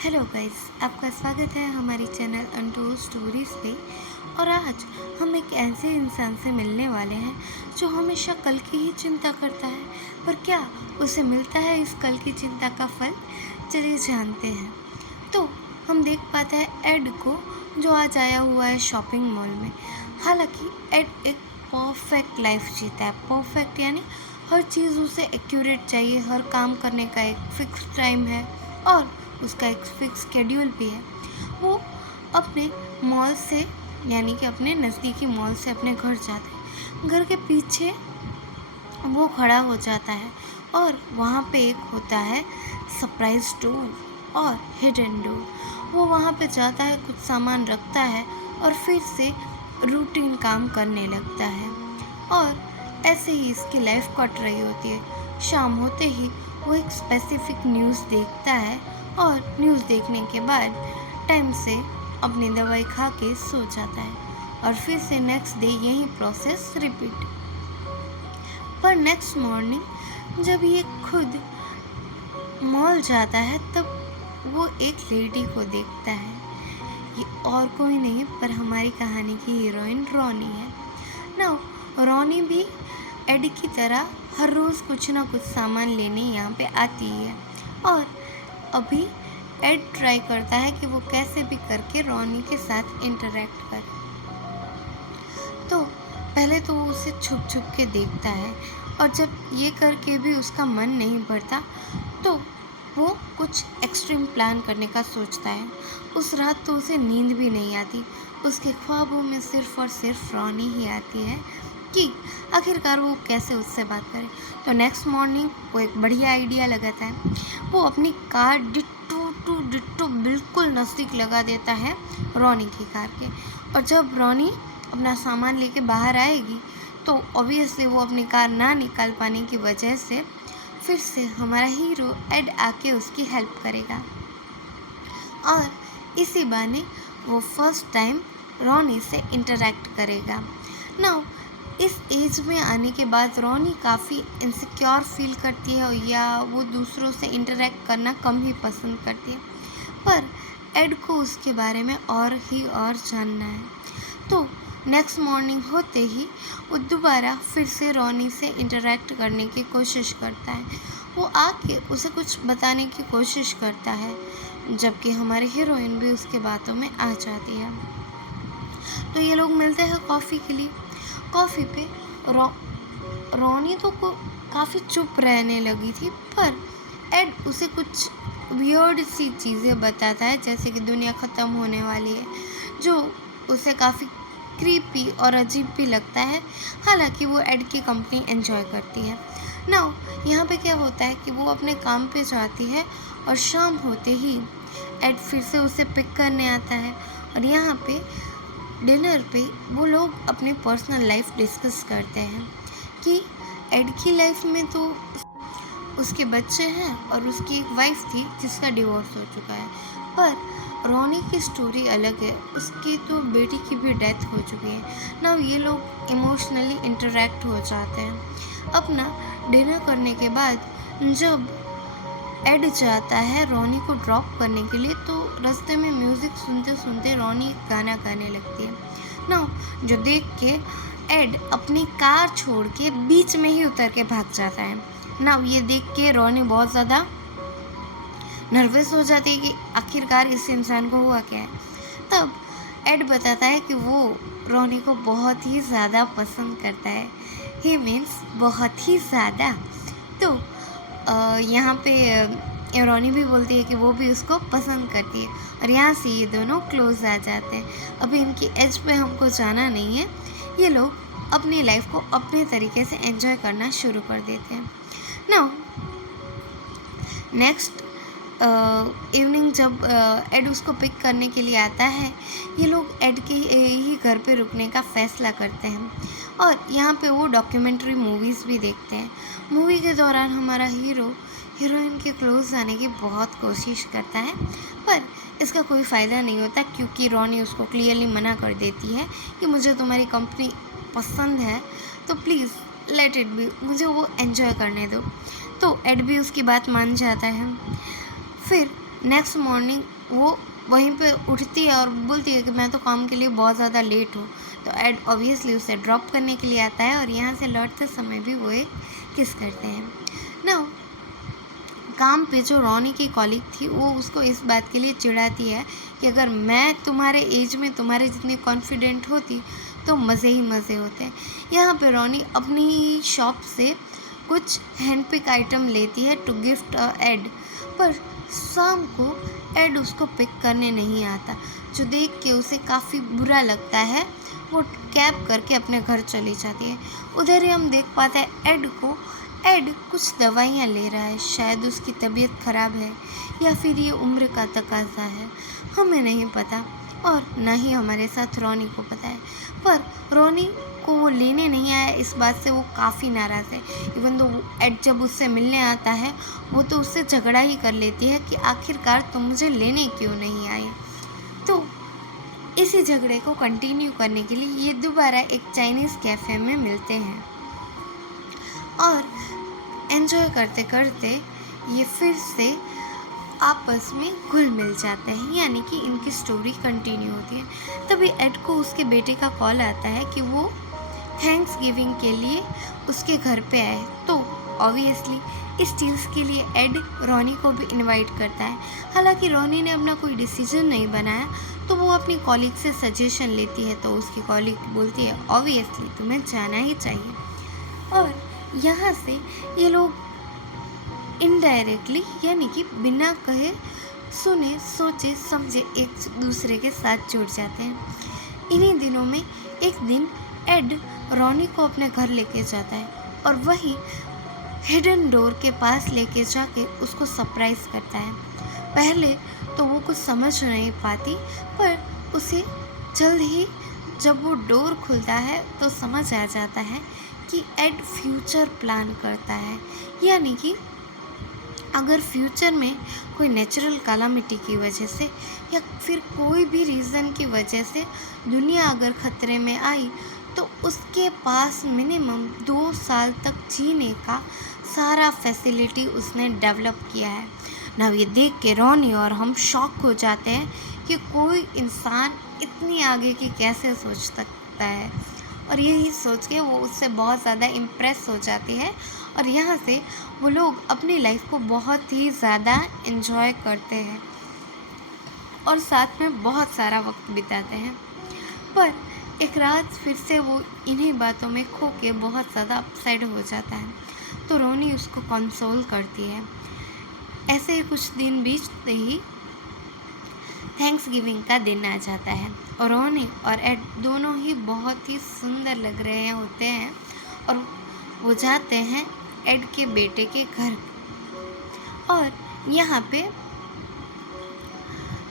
Hello guys, आपका स्वागत है हमारी चैनल अनटोल्ड स्टोरीज पे। और आज हम एक ऐसे इंसान से मिलने वाले हैं जो हमेशा कल की ही चिंता करता है, पर क्या उसे मिलता है इस कल की चिंता का फल? चलिए जानते हैं। तो हम देख पाते हैं एड को, जो आज आया हुआ है शॉपिंग मॉल में। हालांकि एड एक परफेक्ट लाइफ जीता है। परफेक्ट यानी हर चीज़ उसे एक्यूरेट चाहिए, हर काम करने का एक फिक्स टाइम है और उसका एक फिक्स शेड्यूल भी है। वो अपने मॉल से यानी कि अपने नज़दीकी मॉल से अपने घर जाता है। घर के पीछे वो खड़ा हो जाता है और वहाँ पे एक होता है सरप्राइज डोर और हिडन डोर। वो वहाँ पे जाता है, कुछ सामान रखता है और फिर से रूटीन काम करने लगता है। और ऐसे ही इसकी लाइफ कट रही होती है। शाम होते ही वो एक स्पेसिफिक न्यूज़ देखता है और न्यूज़ देखने के बाद टाइम से अपनी दवाई खा के सो जाता है और फिर से नेक्स्ट डे यही प्रोसेस रिपीट। पर नेक्स्ट मॉर्निंग जब ये खुद मॉल जाता है तब वो एक लेडी को देखता है। ये और कोई नहीं पर हमारी कहानी की हीरोइन रॉनी है। नाउ रॉनी भी एड की तरह हर रोज़ कुछ ना कुछ सामान लेने यहाँ पे आती है और अभी एड ट्राई करता है कि वो कैसे भी करके रॉनी के साथ इंटरेक्ट करे। तो पहले तो वो उसे छुप छुप के देखता है और जब ये करके भी उसका मन नहीं भरता तो वो कुछ एक्सट्रीम प्लान करने का सोचता है। उस रात तो उसे नींद भी नहीं आती। उसके ख्वाबों में सिर्फ और सिर्फ रॉनी ही आती है कि आखिरकार वो कैसे उससे बात करे। तो नेक्स्ट मॉर्निंग वो एक बढ़िया आइडिया लगाता है। वो अपनी कार डिट्टो टू डिट्टो बिल्कुल नज़दीक लगा देता है रॉनी की कार के। और जब रॉनी अपना सामान लेके बाहर आएगी तो ऑब्वियसली वो अपनी कार ना निकाल पाने की वजह से फिर से हमारा हीरो एड आके उसकी हेल्प करेगा और इसी बहाने वो फर्स्ट टाइम रॉनी से इंटरेक्ट करेगा। नाउ इस एज में आने के बाद रॉनी काफ़ी इनसिक्योर फील करती है या वो दूसरों से इंटरेक्ट करना कम ही पसंद करती है, पर एड को उसके बारे में और जानना है। तो नेक्स्ट मॉर्निंग होते ही वो दोबारा फिर से रॉनी से इंटरेक्ट करने की कोशिश करता है। वो आके उसे कुछ बताने की कोशिश करता है, जबकि हमारे हीरोइन भी उसके बातों में आ जाती है। तो ये लोग मिलते हैं कॉफ़ी के लिए। कॉफ़ी पे रॉनी तो काफ़ी चुप रहने लगी थी, पर एड उसे कुछ वियर्ड सी चीज़ें बताता है, जैसे कि दुनिया ख़त्म होने वाली है, जो उसे काफ़ी क्रीपी और अजीब भी लगता है। हालांकि वो एड की कंपनी एंजॉय करती है। नाउ यहाँ पे क्या होता है कि वो अपने काम पे जाती है और शाम होते ही एड फिर से उसे पिक करने आता है और यहाँ पे डिनर पे वो लोग अपनी पर्सनल लाइफ डिस्कस करते हैं कि एड की लाइफ में तो उसके बच्चे हैं और उसकी एक वाइफ थी जिसका डिवोर्स हो चुका है, पर रॉनी की स्टोरी अलग है। उसकी तो बेटी की भी डेथ हो चुकी है। ना ये लोग इमोशनली इंटरेक्ट हो जाते हैं। अपना डिनर करने के बाद जब एड जाता है रॉनी को ड्रॉप करने के लिए, तो रास्ते में म्यूज़िक सुनते सुनते रॉनी एक गाना गाने लगती है ना, जो देख के एड अपनी कार छोड़ के बीच में ही उतर के भाग जाता है ना। ये देख के रॉनी बहुत ज़्यादा नर्वस हो जाती है कि आखिरकार इस इंसान को हुआ क्या है। तब एड बताता है कि वो रॉनी को बहुत ही ज़्यादा पसंद करता है। ही मीन्स बहुत ही ज़्यादा। तो यहाँ पे रॉनी भी बोलती है कि वो भी उसको पसंद करती है और यहाँ से ये दोनों क्लोज आ जाते हैं। अभी इनकी एज पे हमको जाना नहीं है। ये लोग अपनी लाइफ को अपने तरीके से एंजॉय करना शुरू कर देते हैं। नाउ नेक्स्ट इवनिंग जब एड उसको पिक करने के लिए आता है, ये लोग एड के ही घर पे रुकने का फ़ैसला करते हैं और यहाँ पे वो डॉक्यूमेंट्री मूवीज़ भी देखते हैं। मूवी के दौरान हमारा हीरो हीरोइन के क्लोज आने की बहुत कोशिश करता है, पर इसका कोई फ़ायदा नहीं होता क्योंकि रॉनी उसको क्लियरली मना कर देती है कि मुझे तुम्हारी कंपनी पसंद है, तो प्लीज़ लेट इट बी, मुझे वो एंजॉय करने दो। तो एड भी उसकी बात मान जाता है। फिर नेक्स्ट मॉर्निंग वो वहीं पे उठती है और बोलती है कि मैं तो काम के लिए बहुत ज़्यादा लेट हूँ। तो एड ऑब्वियसली उसे ड्रॉप करने के लिए आता है और यहाँ से लौटते समय भी वो एक किस करते हैं ना। काम पे जो रॉनी की कॉलीग थी वो उसको इस बात के लिए चिढ़ाती है कि अगर मैं तुम्हारे एज में तुम्हारे जितनी कॉन्फिडेंट होती तो मज़े ही मज़े होते। यहाँ पे रॉनी अपनी ही शॉप से कुछ हैंडपिक आइटम लेती है टू गिफ्ट एड, पर शाम को एड उसको पिक करने नहीं आता, जो देख के उसे काफ़ी बुरा लगता है। वो कैब करके अपने घर चली जाती है। उधर ही हम देख पाते हैं एड कुछ दवाइयाँ ले रहा है। शायद उसकी तबीयत ख़राब है या फिर ये उम्र का तकाजा है, हमें नहीं पता और ना ही हमारे साथ रॉनी को पता है। पर रॉनी को वो लेने नहीं आया, इस बात से वो काफ़ी नाराज़ है। इवन तो एड जब उससे मिलने आता है वो तो उससे झगड़ा ही कर लेती है कि आखिरकार तुम मुझे लेने क्यों नहीं आए। तो इसी झगड़े को कंटिन्यू करने के लिए ये दोबारा एक चाइनीज़ कैफ़े में मिलते हैं और एंजॉय करते करते ये फिर से आपस में घुल मिल जाते हैं, यानी कि इनकी स्टोरी कंटिन्यू होती है। तभी एड को उसके बेटे का कॉल आता है कि वो थैंक्स गिविंग के लिए उसके घर पे आए। तो ऑब्वियसली इस चीज़ के लिए एड रॉनी को भी इनवाइट करता है। हालांकि रॉनी ने अपना कोई डिसीजन नहीं बनाया, तो वो अपनी कॉलीग से सजेशन लेती है। तो उसकी कॉलीग बोलती है ऑब्वियसली तुम्हें जाना ही चाहिए। और यहाँ से ये लोग इनडायरेक्टली यानी कि बिना कहे सुने सोचे समझे एक दूसरे के साथ जुड़ जाते हैं। इन्हीं दिनों में एक दिन एड रॉनी को अपने घर लेके जाता है और वही हिडन डोर के पास लेके जाके उसको सरप्राइज करता है। पहले तो वो कुछ समझ नहीं पाती, पर उसे जल्द ही जब वो डोर खुलता है तो समझ आ जाता है कि एड फ्यूचर प्लान करता है। यानी कि अगर फ्यूचर में कोई नेचुरल कैलामिटी की वजह से या फिर कोई भी रीज़न की वजह से दुनिया अगर ख़तरे में आई तो उसके पास मिनिमम 2 साल तक जीने का सारा फैसिलिटी उसने डेवलप किया है ना। ये देख के रॉनी और हम शॉक हो जाते हैं कि कोई इंसान इतनी आगे की कैसे सोच सकता है, और यही सोच के वो उससे बहुत ज़्यादा इम्प्रेस हो जाती है और यहाँ से वो लोग अपनी लाइफ को बहुत ही ज़्यादा एंजॉय करते हैं और साथ में बहुत सारा वक्त बिताते हैं। पर एक रात फिर से वो इन्हीं बातों में खो के बहुत ज़्यादा अपसेट हो जाता है, तो रोनी उसको कंसोल करती है। ऐसे ही कुछ दिन बीतते ही थैंक्स गिविंग का दिन आ जाता है और रोनी और एड दोनों ही बहुत ही सुंदर लग रहे होते हैं और वो जाते हैं एड के बेटे के घर। और यहाँ पे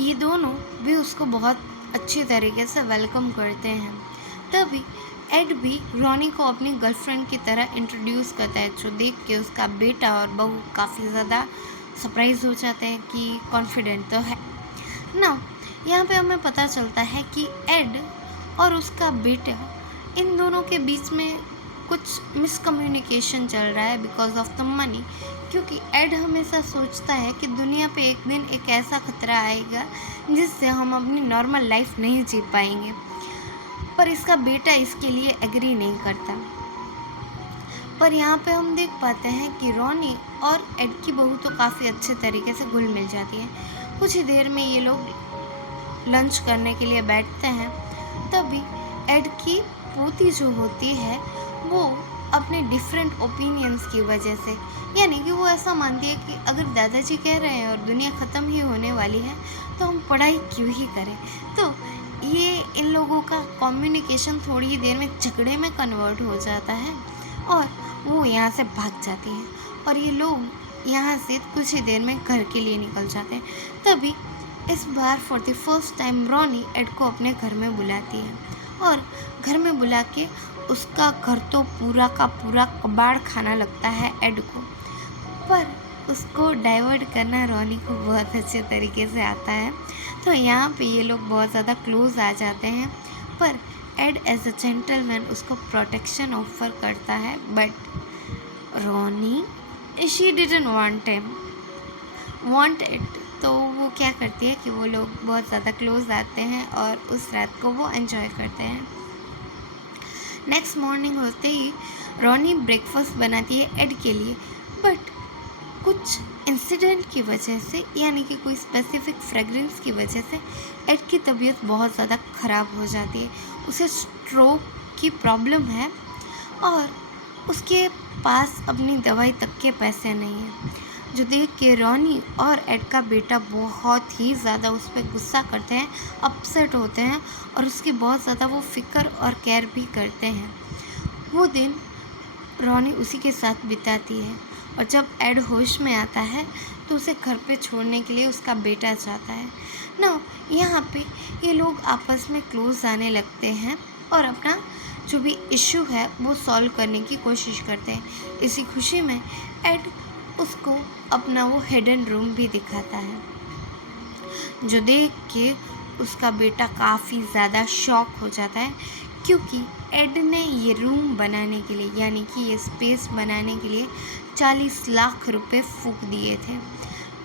ये दोनों भी उसको बहुत अच्छी तरीके से वेलकम करते हैं। तभी एड भी रॉनी को अपनी गर्लफ्रेंड की तरह इंट्रोड्यूस करता है, जो देख के उसका बेटा और बहू काफ़ी ज़्यादा सरप्राइज हो जाते हैं कि कॉन्फिडेंट तो है ना। यहाँ पे हमें पता चलता है कि एड और उसका बेटा इन दोनों के बीच में कुछ मिसकम्युनिकेशन चल रहा है बिकॉज ऑफ द मनी, क्योंकि एड हमेशा सोचता है कि दुनिया पे एक दिन एक ऐसा खतरा आएगा जिससे हम अपनी नॉर्मल लाइफ नहीं जी पाएंगे, पर इसका बेटा इसके लिए एग्री नहीं करता। पर यहाँ पे हम देख पाते हैं कि रॉनी और एड की बहू तो काफ़ी अच्छे तरीके से घुल मिल जाती है। कुछ ही देर में ये लोग लंच करने के लिए बैठते हैं। तभी एड की पोती जो होती है वो अपने डिफरेंट ओपिनियंस की वजह से, यानी कि वो ऐसा मानती है कि अगर दादाजी कह रहे हैं और दुनिया ख़त्म ही होने वाली है तो हम पढ़ाई क्यों ही करें। तो ये इन लोगों का कम्युनिकेशन थोड़ी ही देर में झगड़े में कन्वर्ट हो जाता है और वो यहाँ से भाग जाती है और ये लोग यहाँ से कुछ ही देर में घर के लिए निकल जाते हैं। तभी इस बार for the first time Ronnie Ed को अपने घर में बुलाती है और घर में बुला के उसका घर तो पूरा का पूरा कबाड़ खाना लगता है एड को, पर उसको डाइवर्ट करना रॉनी को बहुत अच्छे तरीके से आता है। तो यहाँ पे ये लोग बहुत ज़्यादा क्लोज आ जाते हैं, पर एड एज अ जेंटलमैन उसको प्रोटेक्शन ऑफर करता है, but Ronnie she didn't want it. तो वो क्या करती है कि वो लोग बहुत ज़्यादा क्लोज आते हैं और उस रात को वो एंजॉय करते हैं। नेक्स्ट मॉर्निंग होते ही रॉनी ब्रेकफास्ट बनाती है एड के लिए, बट कुछ इंसिडेंट की वजह से, यानी कि कोई स्पेसिफिक फ्रेगरेंस की वजह से एड की तबीयत बहुत ज़्यादा ख़राब हो जाती है। उसे स्ट्रोक की प्रॉब्लम है और उसके पास अपनी दवाई तक के पैसे नहीं हैं, जो देख के रॉनी और एड का बेटा बहुत ही ज़्यादा उस पर गुस्सा करते हैं, अपसेट होते हैं और उसकी बहुत ज़्यादा वो फ़िक्र और केयर भी करते हैं। वो दिन रॉनी उसी के साथ बिताती है और जब एड होश में आता है तो उसे घर पे छोड़ने के लिए उसका बेटा चाहता है ना। यहाँ पे ये लोग आपस में क्लोज आने लगते हैं और अपना जो भी इशू है वो सॉल्व करने की कोशिश करते हैं। इसी खुशी में एड उसको अपना वो हिडन रूम भी दिखाता है, जो देख के उसका बेटा काफ़ी ज़्यादा शॉक हो जाता है, क्योंकि एड ने ये रूम बनाने के लिए, यानी कि ये स्पेस बनाने के लिए 40 लाख रुपए फूंक दिए थे।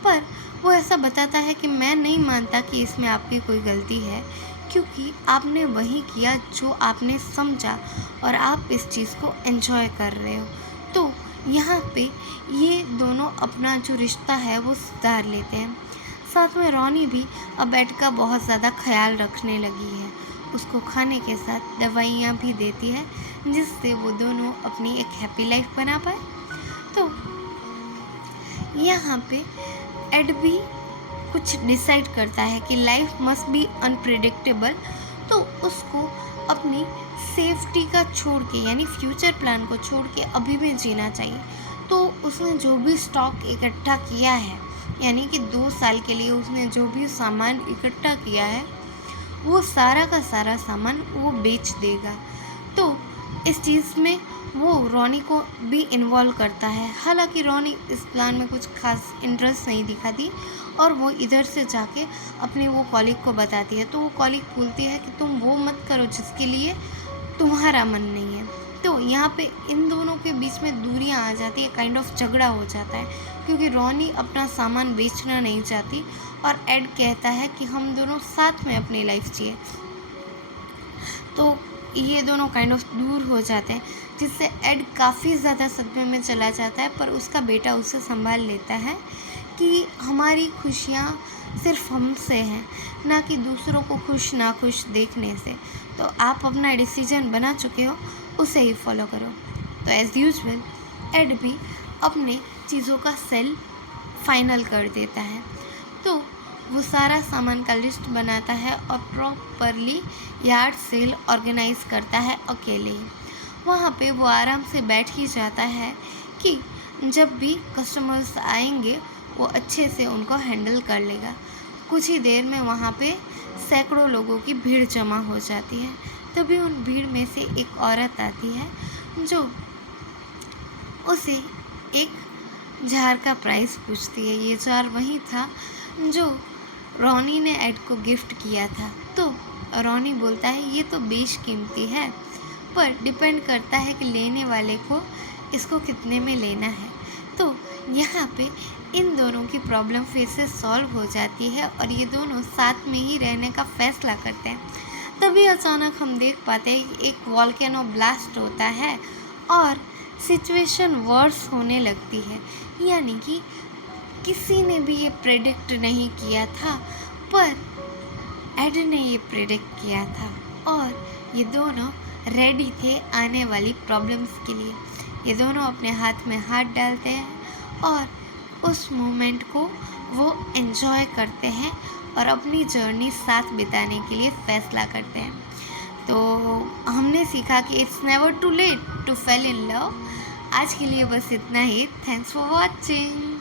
पर वो ऐसा बताता है कि मैं नहीं मानता कि इसमें आपकी कोई गलती है, क्योंकि आपने वही किया जो आपने समझा और आप इस चीज़ को एंजॉय कर रहे हो। तो यहाँ पे ये दोनों अपना जो रिश्ता है वो सुधार लेते हैं। साथ में रॉनी भी अब एड का बहुत ज़्यादा ख्याल रखने लगी है, उसको खाने के साथ दवाइयाँ भी देती है, जिससे वो दोनों अपनी एक हैप्पी लाइफ बना पाए। तो यहाँ पे एड भी कुछ डिसाइड करता है कि लाइफ मस्ट बी अनप्रिडिक्टेबल, तो उसको अपनी सेफ्टी का छोड़ के, यानी फ्यूचर प्लान को छोड़ के अभी भी जीना चाहिए। तो उसने जो भी स्टॉक इकट्ठा किया है, यानी कि 2 साल के लिए उसने जो भी सामान इकट्ठा किया है वो सारा का सारा सामान वो बेच देगा। तो इस चीज़ में वो रॉनी को भी इन्वॉल्व करता है। हालांकि रॉनी इस प्लान में कुछ खास इंटरेस्ट नहीं दिखाती और वो इधर से जाके अपने वो कॉलीग को बताती है। तो वो कॉलीग बोलती है कि तुम वो मत करो जिसके लिए तुम्हारा मन नहीं है। तो यहाँ पे इन दोनों के बीच में दूरियाँ आ जाती है, काइंड ऑफ झगड़ा हो जाता है, क्योंकि रॉनी अपना सामान बेचना नहीं चाहती और एड कहता है कि हम दोनों साथ में अपनी लाइफ जिए। तो ये दोनों काइंड ऑफ दूर हो जाते हैं, जिससे एड काफ़ी ज़्यादा सदमे में चला जाता है। पर उसका बेटा उसे संभाल लेता है कि हमारी खुशियाँ सिर्फ हमसे हैं, ना कि दूसरों को खुश ना खुश देखने से। तो आप अपना डिसीजन बना चुके हो, उसे ही फॉलो करो। तो एज़ यूजुअल एड भी अपने चीज़ों का सेल फाइनल कर देता है। तो वो सारा सामान का लिस्ट बनाता है और प्रॉपरली यार्ड सेल ऑर्गेनाइज करता है अकेले ही। वहाँ पे वो आराम से बैठ ही जाता है कि जब भी कस्टमर्स आएंगे वो अच्छे से उनको हैंडल कर लेगा। कुछ ही देर में वहाँ पे सैकड़ों लोगों की भीड़ जमा हो जाती है। तभी उन भीड़ में से एक औरत आती है जो उसे एक जार का प्राइस पूछती है। ये जार वही था जो रॉनी ने एड को गिफ्ट किया था। तो रॉनी बोलता है ये तो बेशकीमती है, पर डिपेंड करता है कि लेने वाले को इसको कितने में लेना है। तो यहाँ पे इन दोनों की प्रॉब्लम फिर से सॉल्व हो जाती है और ये दोनों साथ में ही रहने का फैसला करते हैं। तभी अचानक हम देख पाते हैं कि एक वॉल्केनो ब्लास्ट होता है और सिचुएशन वर्स होने लगती है। यानी कि किसी ने भी ये प्रेडिक्ट नहीं किया था, पर एड ने ये प्रेडिक्ट किया था और ये दोनों रेडी थे आने वाली प्रॉब्लम्स के लिए। ये दोनों अपने हाथ में हाथ डालते हैं और उस मोमेंट को वो एंजॉय करते हैं और अपनी जर्नी साथ बिताने के लिए फ़ैसला करते हैं। तो हमने सीखा कि it's never too late to fall in love. आज के लिए बस इतना ही। Thanks for watching.